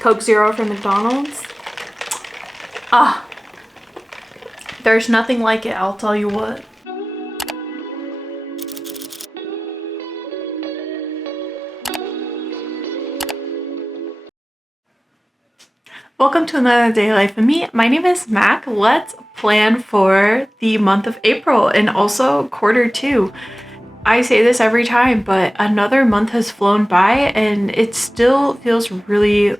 Coke Zero from McDonald's. Ah, there's nothing like it, I'll tell you what. Welcome to another day life with me. My name is Mac. Let's plan for the month of April and also quarter two. I say this every time, but another month has flown by and it still feels really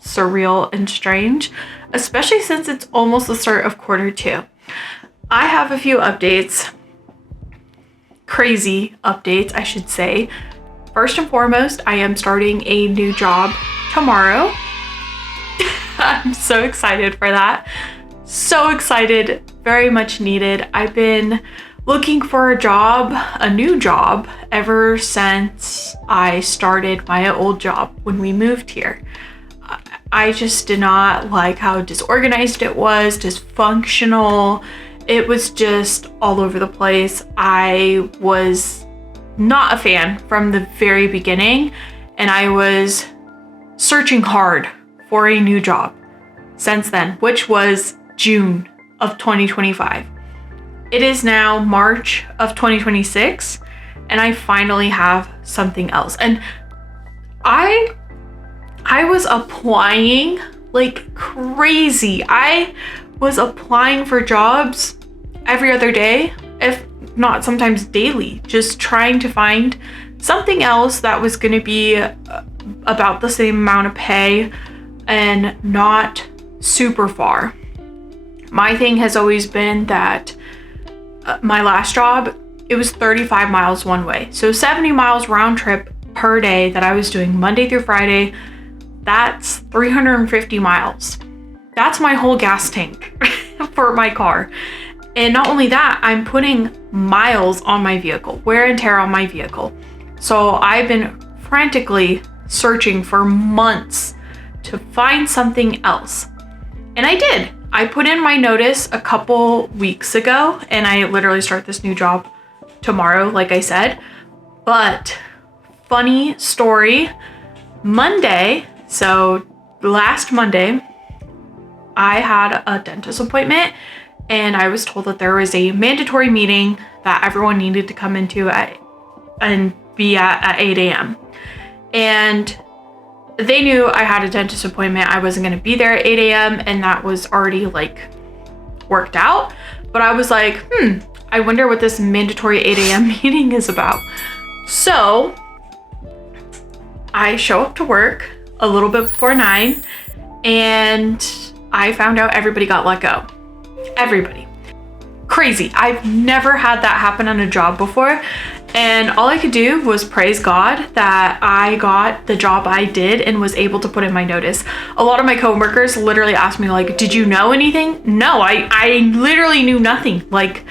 surreal and strange, especially since it's almost the start of quarter two. I have a few updates, crazy updates, I should say. First and foremost, I am starting a new job tomorrow. I'm so excited for that. So excited, very much needed. I've been looking for a new job, ever since I started my old job when we moved here. I just did not like how disorganized it was, dysfunctional. It was just all over the place. I was not a fan from the very beginning, and I was searching hard for a new job since then, which was June of 2025. It is now March of 2026, and I finally have something else. And I was applying like crazy. I was applying for jobs every other day, if not sometimes daily, just trying to find something else that was going to be about the same amount of pay and not super far. My thing has always been that my last job, it was 35 miles one way. So 70 miles round trip per day that I was doing Monday through Friday. That's 350 miles. That's my whole gas tank for my car. And not only that, I'm putting miles on my vehicle, wear and tear on my vehicle. So I've been frantically searching for months to find something else. And I did. I put in my notice a couple weeks ago, and I literally start this new job tomorrow, like I said. But funny story, Monday, so last Monday, I had a dentist appointment, and I was told that there was a mandatory meeting that everyone needed to come into and be at 8 a.m. And they knew I had a dentist appointment. I wasn't going to be there at 8 a.m. and that was already like worked out. But I was like, I wonder what this mandatory 8 a.m. meeting is about. So I show up to work a little bit before 9 and I found out everybody got let go. Everybody. Crazy. I've never had that happen on a job before. And all I could do was praise God that I got the job I did and was able to put in my notice. A lot of my coworkers literally asked me like, did you know anything? No, I literally knew nothing. Like,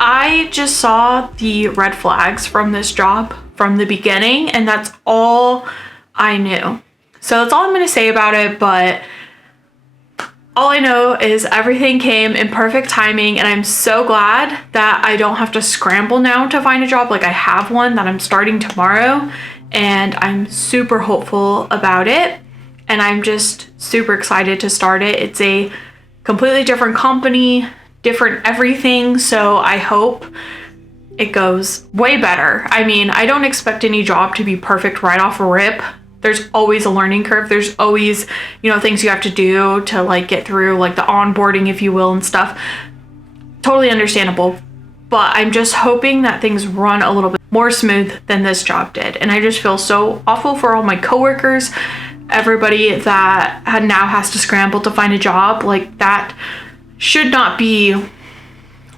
I just saw the red flags from this job from the beginning, and that's all I knew. So that's all I'm going to say about it, but all I know is everything came in perfect timing, and I'm so glad that I don't have to scramble now to find a job. Like, I have one that I'm starting tomorrow, and I'm super hopeful about it, and I'm just super excited to start it. It's a completely different company, different everything, so I hope it goes way better. I mean, I don't expect any job to be perfect right off a rip. There's always a learning curve. There's always, things you have to do to like get through like the onboarding, if you will, and stuff. Totally understandable. But I'm just hoping that things run a little bit more smooth than this job did. And I just feel so awful for all my coworkers, everybody that now has to scramble to find a job. Like, that should not be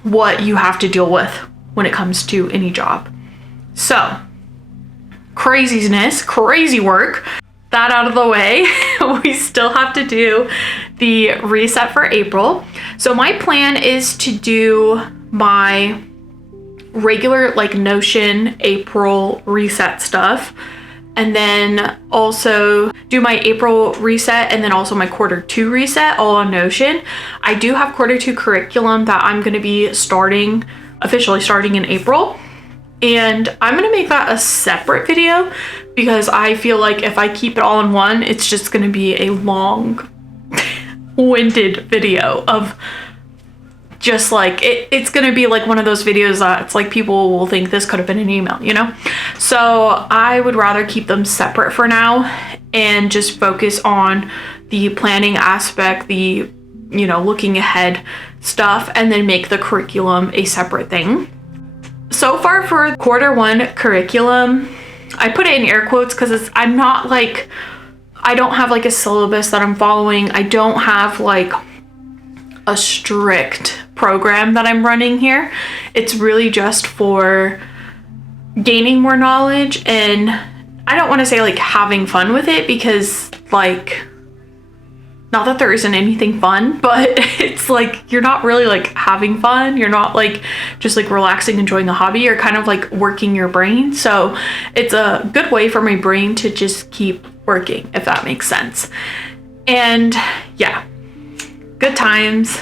what you have to deal with when it comes to any job. So, craziness, crazy work. That out of the way, we still have to do the reset for April. So my plan is to do my regular like Notion April reset stuff, and then also do my April reset, and then also my quarter two reset all on Notion. I do have quarter two curriculum that I'm going to be officially starting in April. And I'm going to make that a separate video because I feel like if I keep it all in one, it's just going to be a long winded video of just like it's going to be like one of those videos that it's like people will think this could have been an email, you know? So I would rather keep them separate for now and just focus on the planning aspect, the, you know, looking ahead stuff, and then make the curriculum a separate thing. So far for Q1 curriculum, I put it in air quotes because I'm not like, I don't have like a syllabus that I'm following. I don't have like a strict program that I'm running here. It's really just for gaining more knowledge, and I don't want to say like having fun with it, because like, not that there isn't anything fun, but it's like you're not really like having fun. You're not like just like relaxing, enjoying a hobby. You're kind of like working your brain. So it's a good way for my brain to just keep working, if that makes sense. And yeah, good times.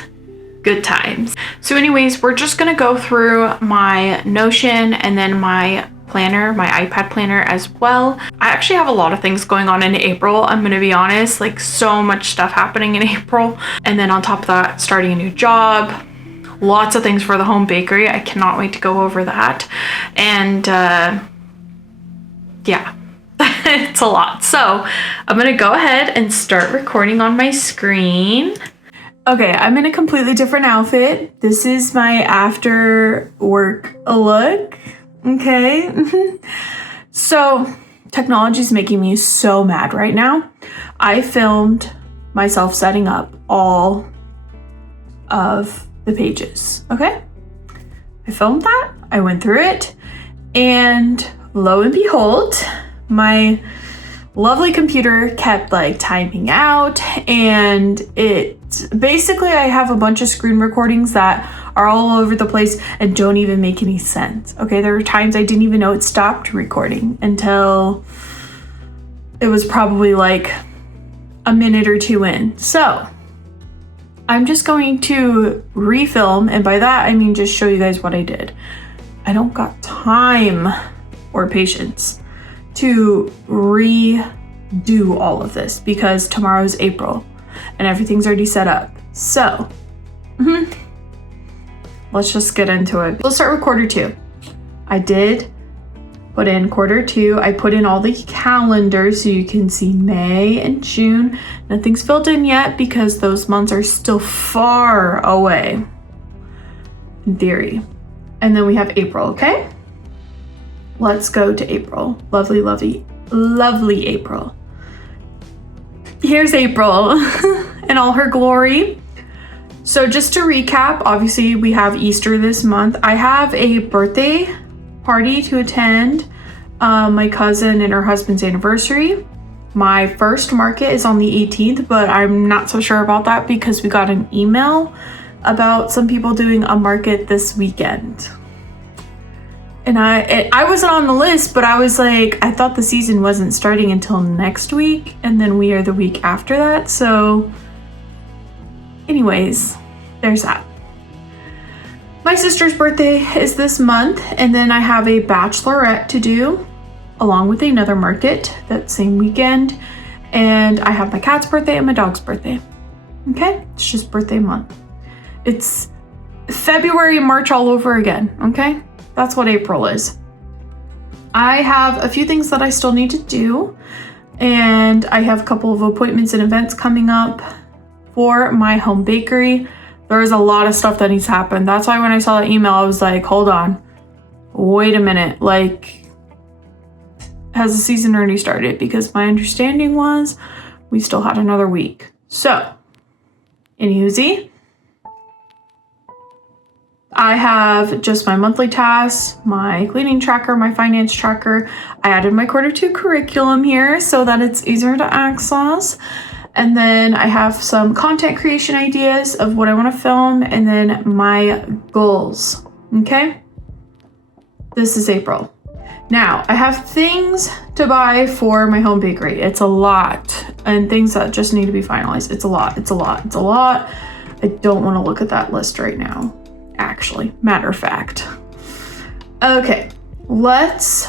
Good times. So anyways, we're just gonna go through my Notion and then my planner, my iPad planner as well. I actually have a lot of things going on in April. I'm gonna be honest, like so much stuff happening in April. And then on top of that, starting a new job, lots of things for the home bakery. I cannot wait to go over that. And yeah, it's a lot. So I'm gonna go ahead and start recording on my screen. Okay, I'm in a completely different outfit. This is my after work look. Okay. So technology is making me so mad right now. I filmed myself setting up all of the pages. Okay. I filmed that. I went through it, and lo and behold, my lovely computer kept like timing out, and it basically, I have a bunch of screen recordings that are all over the place and don't even make any sense. Okay, there were times I didn't even know it stopped recording until it was probably like a minute or two in. So I'm just going to refilm, and by that I mean just show you guys what I did. I don't got time or patience to redo all of this because tomorrow's April and everything's already set up. So let's just get into it. We'll start with Q2. I did put in Q2. I put in all the calendars so you can see May and June. Nothing's filled in yet because those months are still far away in theory. And then we have April, okay? Let's go to April. Lovely, lovely, lovely April. Here's April in all her glory. So just to recap, obviously we have Easter this month. I have a birthday party to attend, my cousin and her husband's anniversary. My first market is on the 18th, but I'm not so sure about that because we got an email about some people doing a market this weekend. And I wasn't on the list, but I was like, I thought the season wasn't starting until next week, and then we are the week after that. So anyways, there's that. My sister's birthday is this month, and then I have a bachelorette to do along with another market that same weekend. And I have my cat's birthday and my dog's birthday. Okay, it's just birthday month. It's February and March all over again, okay? That's what April is. I have a few things that I still need to do, and I have a couple of appointments and events coming up for my home bakery. There's a lot of stuff that needs to happen. That's why when I saw the email, I was like, hold on, wait a minute. Like, has the season already started? Because my understanding was we still had another week. So, anywho, I have just my monthly tasks, my cleaning tracker, my finance tracker. I added my Q2 curriculum here so that it's easier to access. And then I have some content creation ideas of what I want to film, and then my goals. Okay? This is April. Now, I have things to buy for my home bakery. It's a lot, and things that just need to be finalized. It's a lot. It's a lot. It's a lot. I don't want to look at that list right now. Actually, matter of fact. Okay, let's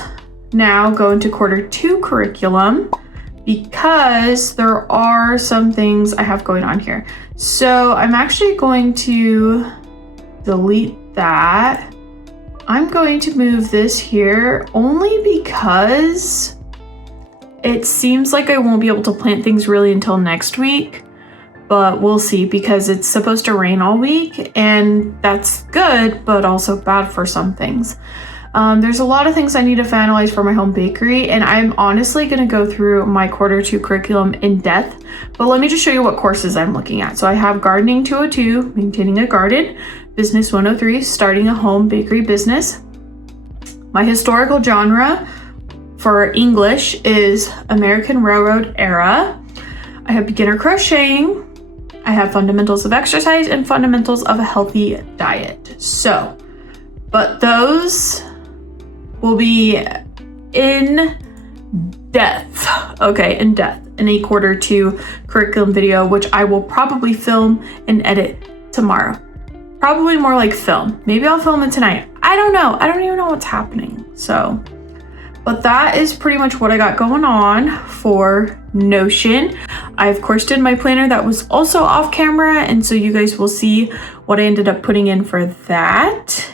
now go into quarter 2 curriculum because there are some things I have going on here. So I'm actually going to delete that. I'm going to move this here only because it seems like I won't be able to plant things really until next week, but we'll see because it's supposed to rain all week and that's good, but also bad for some things. There's a lot of things I need to finalize for my home bakery, and I'm honestly going to go through my quarter 2 curriculum in depth, but let me just show you what courses I'm looking at. So I have Gardening 202, Maintaining a Garden, Business 103, Starting a Home Bakery Business. My historical genre for English is American Railroad Era. I have Beginner Crocheting. I have Fundamentals of Exercise and Fundamentals of a Healthy Diet. So, but those will be in depth, okay, in depth in a quarter 2 curriculum video, which I will probably film and edit tomorrow. Probably more like film. Maybe I'll film it tonight. I don't know. I don't even know what's happening. So, but that is pretty much what I got going on for Notion. I of course did my planner that was also off camera, and so you guys will see what I ended up putting in for that.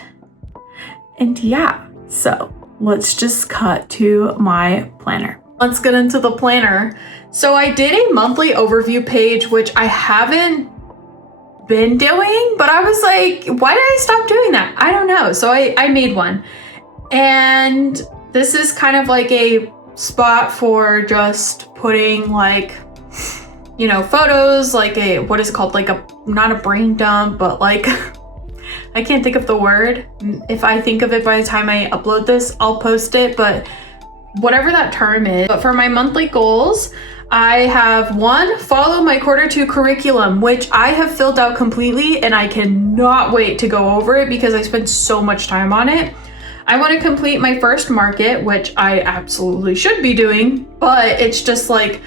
And yeah, so let's just cut to my planner. Let's get into the planner. So I did a monthly overview page, which I haven't been doing, but I was like, why did I stop doing that? I don't know. So I made one, and this is kind of like a spot for just putting like, you know, photos, like a, what is it called? Like a, not a brain dump, but like, I can't think of the word. If I think of it by the time I upload this, I'll post it, but whatever that term is. But for my monthly goals, I have 1, follow my quarter 2 curriculum, which I have filled out completely, and I cannot wait to go over it because I spent so much time on it. I want to complete my first market, which I absolutely should be doing, but it's just like,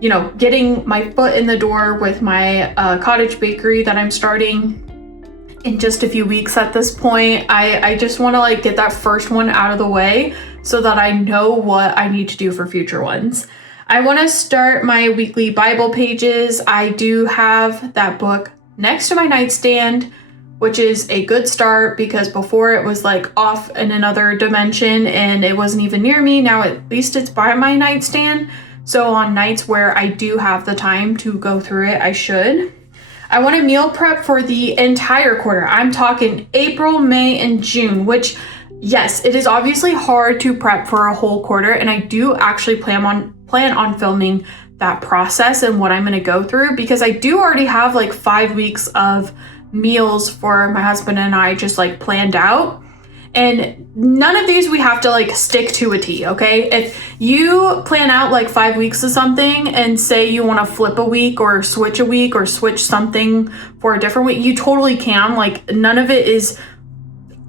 you know, getting my foot in the door with my cottage bakery that I'm starting in just a few weeks at this point. I just want to like get that first one out of the way so that I know what I need to do for future ones. I want to start my weekly Bible pages. I do have that book next to my nightstand, which is a good start because before it was like off in another dimension and it wasn't even near me. Now at least it's by my nightstand. So on nights where I do have the time to go through it, I should. I want to meal prep for the entire quarter. I'm talking April, May, and June, which, yes, it is obviously hard to prep for a whole quarter, and I do actually plan on filming that process and what I'm going to go through because I do already have like 5 weeks of meals for my husband and I just like planned out. And none of these we have to like stick to a T, okay? If you plan out like 5 weeks of something and say you want to flip a week or switch a week or switch something for a different week, you totally can. Like none of it is,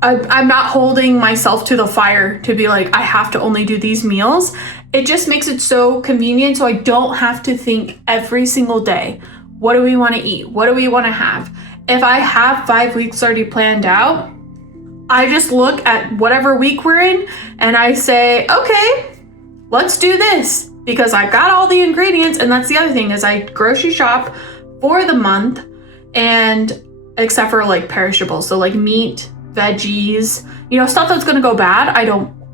I'm not holding myself to the fire to be like, I have to only do these meals. It just makes it so convenient so I don't have to think every single day, what do we want to eat? What do we want to have? If I have 5 weeks already planned out, I just look at whatever week we're in and I say, okay, let's do this because I got all the ingredients. And that's the other thing is I grocery shop for the month, and except for like perishables. So like meat, veggies, you know, stuff that's going to go bad.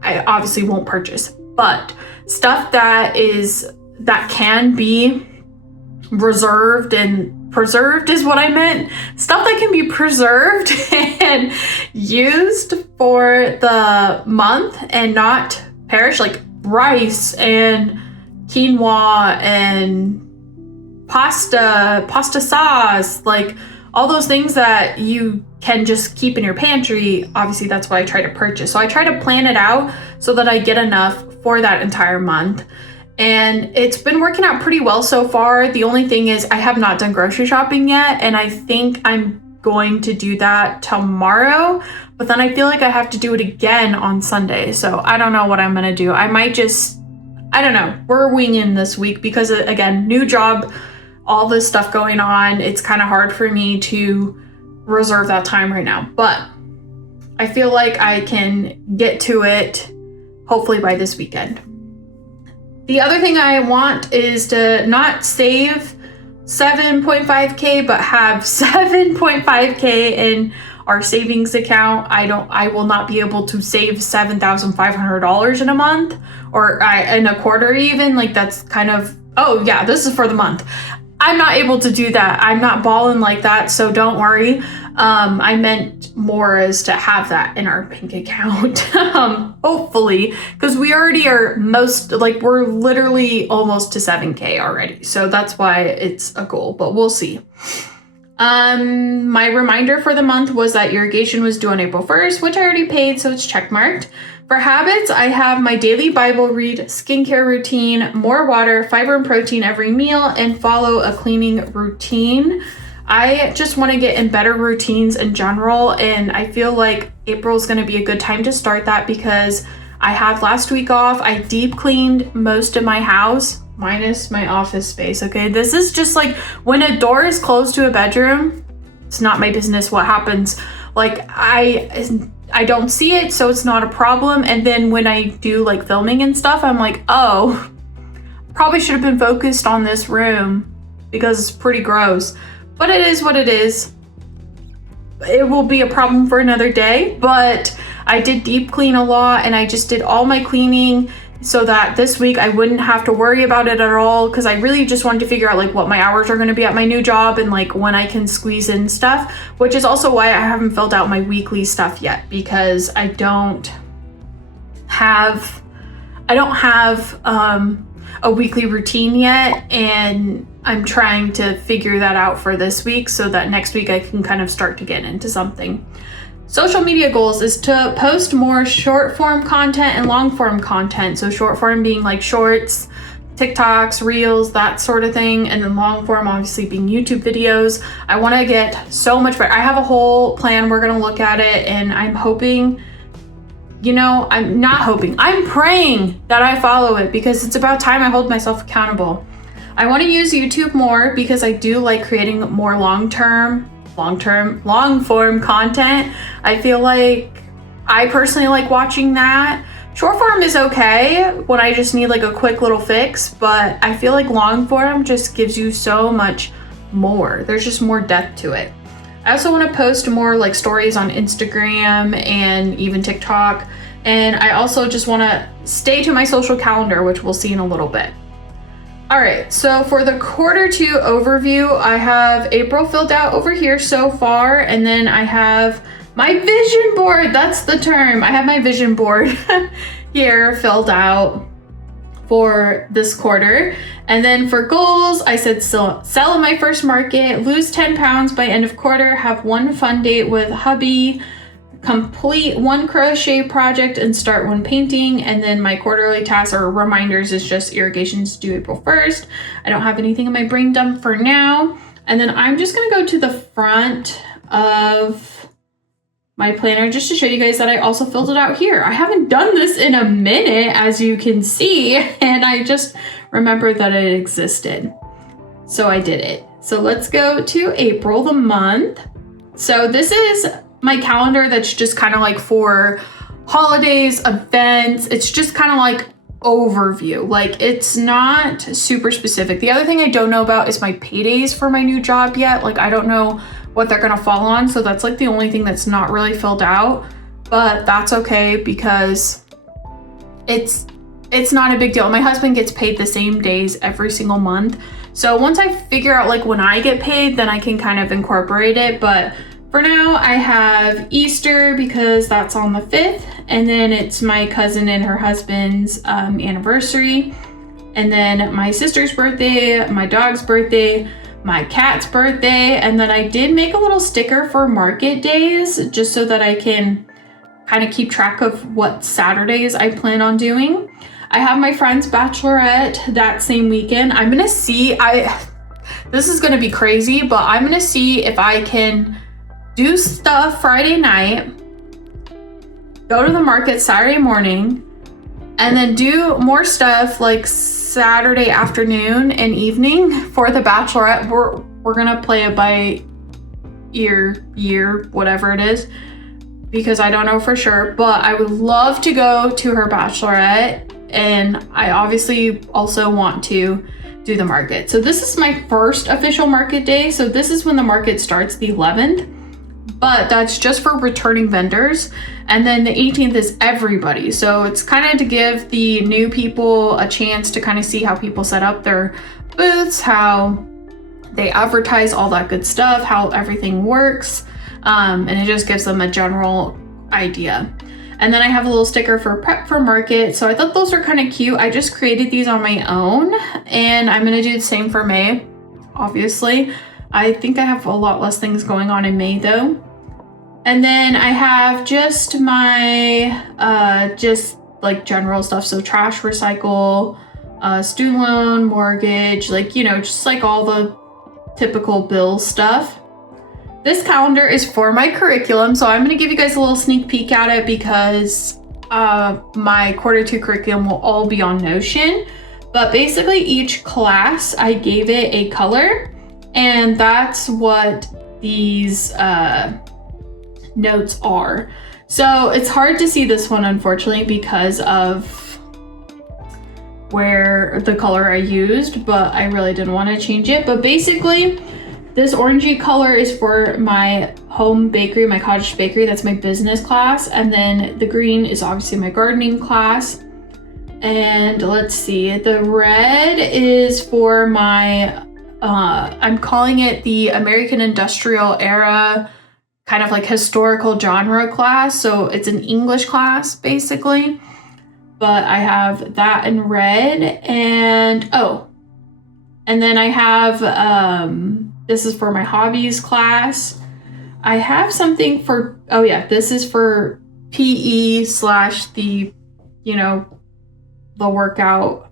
I obviously won't purchase, but stuff that can be reserved and preserved is what I meant. Stuff that can be preserved and used for the month and not perish, like rice and quinoa and pasta sauce, like all those things that you can just keep in your pantry. Obviously, that's what I try to purchase. So I try to plan it out so that I get enough for that entire month. And it's been working out pretty well so far. The only thing is I have not done grocery shopping yet, and I think I'm going to do that tomorrow, but then I feel like I have to do it again on Sunday. So I don't know what I'm gonna do. I might just, I don't know. We're winging this week because again, new job, all this stuff going on. It's kind of hard for me to reserve that time right now, but I feel like I can get to it hopefully by this weekend. The other thing I want is to not save 7.5K, but have 7.5K in our savings account. I will not be able to save $7,500 in a month or in a quarter even. Like that's kind of, oh yeah, this is for the month. I'm not able to do that. I'm not balling like that, so don't worry. I meant more as to have that in our bank account, hopefully, because we already are we're literally almost to 7K already. So that's why it's a goal, but we'll see. My reminder for the month was that irrigation was due on April 1st, which I already paid, so it's checkmarked. For habits, I have my daily Bible read, skincare routine, more water, fiber and protein every meal, and follow a cleaning routine. I just want to get in better routines in general, and I feel like April is going to be a good time to start that because I had last week off. I deep cleaned most of my house, minus my office space, okay? This is just like when a door is closed to a bedroom, it's not my business what happens. Like I don't see it, so it's not a problem. And then when I do like filming and stuff, I'm like, oh, probably should have been focused on this room because it's pretty gross. But it is what it is. It will be a problem for another day, but I did deep clean a lot and I just did all my cleaning so that this week I wouldn't have to worry about it at all, because I really just wanted to figure out like what my hours are going to be at my new job and like when I can squeeze in stuff, which is also why I haven't filled out my weekly stuff yet, because I don't have a weekly routine yet, and I'm trying to figure that out for this week so that next week I can kind of start to get into something. Social media goals is to post more short form content and long form content. So short form being like shorts, TikToks, reels, that sort of thing. And then long form obviously being YouTube videos. I want to get so much better. I have a whole plan. We're going to look at it, and I'm hoping, I'm praying that I follow it, because it's about time I hold myself accountable. I want to use YouTube more because I do like creating more long form content. I feel like I personally like watching that. Short form is okay when I just need like a quick little fix, but I feel like long form just gives you so much more. There's just more depth to it. I also want to post more like stories on Instagram and even TikTok. And I also just want to stay to my social calendar, which we'll see in a little bit. All right, so for the quarter 2 overview, I have April filled out over here so far, and then I have my vision board. That's the term. I have my vision board here filled out for this quarter. And then for goals, I said sell in my first market, lose 10 pounds by end of quarter, have one fun date with hubby, complete one crochet project, and start one painting. And then my quarterly tasks or reminders is just irrigation's due April 1st. I don't have anything in my brain dump for now. And then I'm just gonna go to the front of my planner just to show you guys that I also filled it out here. I haven't done this in a minute, as you can see, and I just remembered that it existed. So I did it. So let's go to April, the month. So this is my calendar that's just kind of like for holidays, events. It's just kind of like overview. Like it's not super specific. The other thing I don't know about is my paydays for my new job yet. Like I don't know what they're gonna fall on. So that's like the only thing that's not really filled out, but that's okay because it's not a big deal. My husband gets paid the same days every single month. So once I figure out like when I get paid, then I can kind of incorporate it. But for now, I have Easter because that's on the 5th, and then it's my cousin and her husband's anniversary, and then my sister's birthday, my dog's birthday, my cat's birthday, and then I did make a little sticker for market days just so that I can kind of keep track of what Saturdays I plan on doing. I have my friend's bachelorette that same weekend. I'm gonna see, this is gonna be crazy, but I'm gonna see if I can do stuff Friday night, go to the market Saturday morning, and then do more stuff like Saturday afternoon and evening for the bachelorette. We're gonna play it by ear, year, whatever it is. because I don't know for sure, but I would love to go to her bachelorette, and I obviously also want to do the market. So this is my first official market day. So this is when the market starts, the 11th, but that's just for returning vendors. And then the 18th is everybody. So it's kind of to give the new people a chance to kind of see how people set up their booths, how they advertise, all that good stuff, how everything works. And it just gives them a general idea. And then I have a little sticker for prep for market. So I thought those are kind of cute. I just created these on my own, and I'm gonna do the same for May, obviously. I think I have a lot less things going on in May though. And then I have just my, just like general stuff. So trash, recycle, student loan, mortgage, like, you know, just like all the typical bill stuff. This calendar is for my curriculum, so I'm going to give you guys a little sneak peek at it because my quarter 2 curriculum will all be on Notion. But basically each class, I gave it a color, and that's what these notes are. So it's hard to see this one, unfortunately, because of where the color I used, but I really didn't want to change it. But basically, this orangey color is for my home bakery, my cottage bakery. That's my business class. And then the green is obviously my gardening class. And let's see, the red is for my, I'm calling it the American Industrial Era, kind of like historical genre class. So it's an English class basically. But I have that in red. And, oh, and then I have, this is for my hobbies class. I have something for, oh yeah, this is for PE / the, you know, the workout,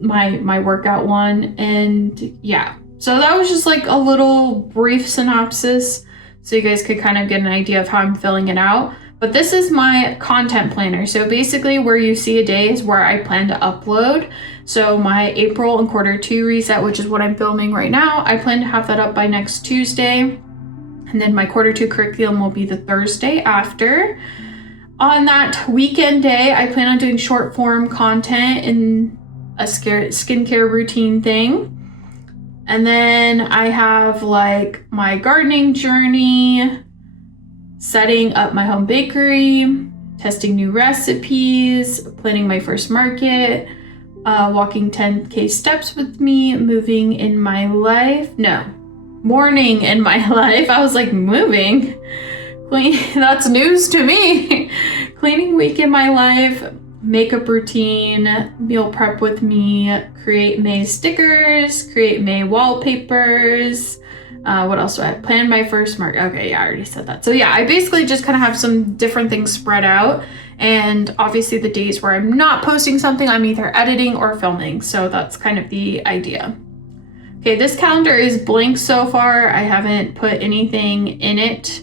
my workout one. And yeah, so that was just like a little brief synopsis so you guys could kind of get an idea of how I'm filling it out. But this is my content planner. So basically where you see a day is where I plan to upload. So my April and quarter 2 reset, which is what I'm filming right now, I plan to have that up by next Tuesday. And then my quarter 2 curriculum will be the Thursday after. On that weekend day, I plan on doing short form content in a skincare routine thing. And then I have like my gardening journey, setting up my home bakery, testing new recipes, planning my first market, walking 10K steps with me, moving in my life. No, morning in my life. I was like, moving? That's news to me. Cleaning week in my life, makeup routine, meal prep with me, create May stickers, create May wallpapers. What else do I have? Plan my first market. Okay, yeah, I already said that. So yeah, I basically just kind of have some different things spread out. And obviously the days where I'm not posting something, I'm either editing or filming. So that's kind of the idea. Okay, this calendar is blank so far. I haven't put anything in it,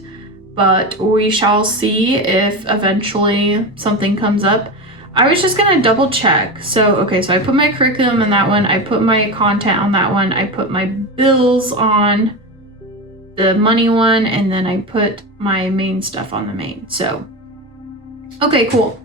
but we shall see if eventually something comes up. I was just gonna double check. So, okay, so I put my curriculum in that one. I put my content on that one. I put my bills on the money one, and then I put my main stuff on the main. So, okay, cool.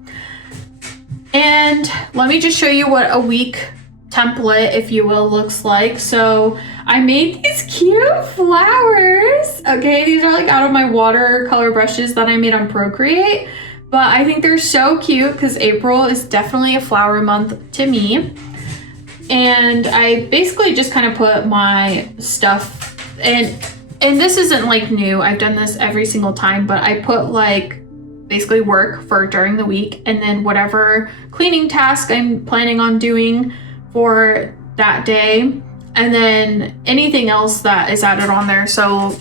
And let me just show you what a week template, if you will, looks like. So I made these cute flowers. Okay, these are like out of my watercolor brushes that I made on Procreate, but I think they're so cute because April is definitely a flower month to me. And I basically just kind of put my stuff, and this isn't like new, I've done this every single time, but I put like basically work for during the week, and then whatever cleaning task I'm planning on doing for that day, and then anything else that is added on there. So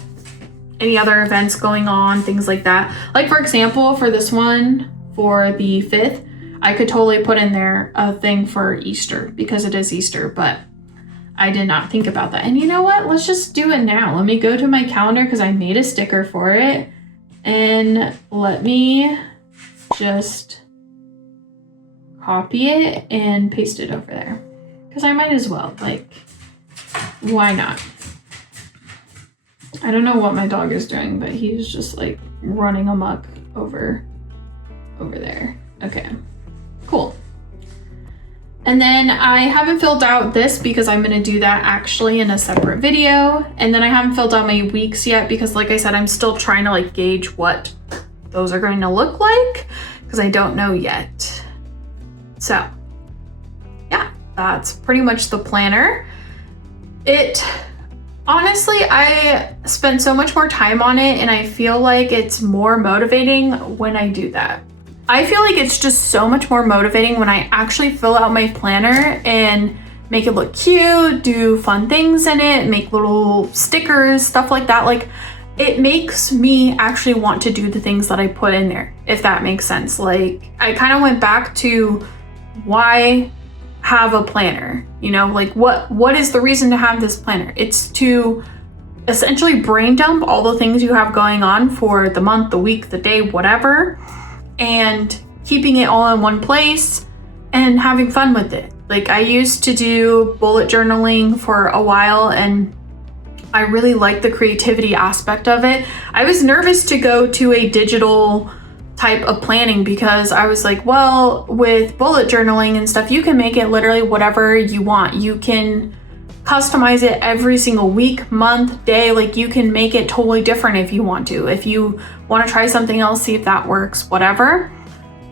any other events going on, things like that. Like for example, for this one, for the 5th, I could totally put in there a thing for Easter because it is Easter, but I did not think about that. And you know what? Let's just do it now. Let me go to my calendar because I made a sticker for it. And let me just copy it and paste it over there. Because I might as well. Like, why not? I don't know what my dog is doing, but he's just like running amok over there. Okay, cool. And then I haven't filled out this because I'm gonna do that actually in a separate video. And then I haven't filled out my weeks yet because like I said, I'm still trying to like gauge what those are going to look like because I don't know yet. So yeah, that's pretty much the planner. Honestly, I spent so much more time on it and I feel like it's more motivating when I do that. I feel like it's just so much more motivating when I actually fill out my planner and make it look cute, do fun things in it, make little stickers, stuff like that. Like, it makes me actually want to do the things that I put in there, if that makes sense. Like, I kind of went back to why have a planner, you know, like what is the reason to have this planner? It's to essentially brain dump all the things you have going on for the month, the week, the day, whatever, and keeping it all in one place and having fun with it. Like, I used to do bullet journaling for a while and I really like the creativity aspect of it. I was nervous to go to a digital type of planning because I was like, well, with bullet journaling and stuff, you can make it literally whatever you want. You can customize it every single week, month, day. Like, you can make it totally different if you want to. If you want to try something else, see if that works, whatever.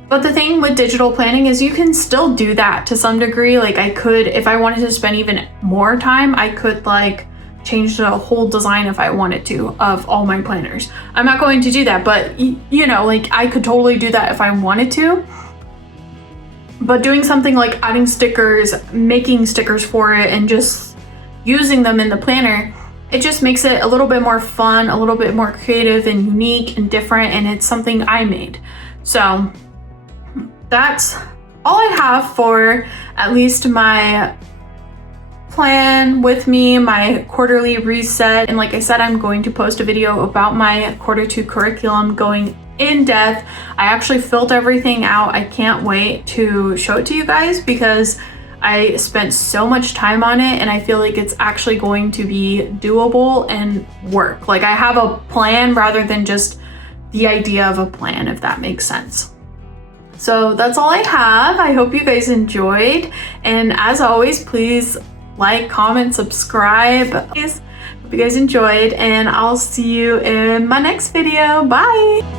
But the thing with digital planning is you can still do that to some degree. Like, I could, if I wanted to spend even more time, I could like change the whole design if I wanted to of all my planners. I'm not going to do that, but you know, like, I could totally do that if I wanted to. But doing something like adding stickers, making stickers for it, and just using them in the planner, it just makes it a little bit more fun, a little bit more creative and unique and different, and it's something I made. So that's all I have for at least my plan with me, my quarterly reset. And like I said, I'm going to post a video about my Q2 curriculum going in depth. I actually filled everything out. I can't wait to show it to you guys because I spent so much time on it and I feel like it's actually going to be doable and work. Like, I have a plan rather than just the idea of a plan, if that makes sense. So that's all I have. I hope you guys enjoyed. And as always, please like, comment, subscribe. Hope you guys enjoyed, and I'll see you in my next video. Bye.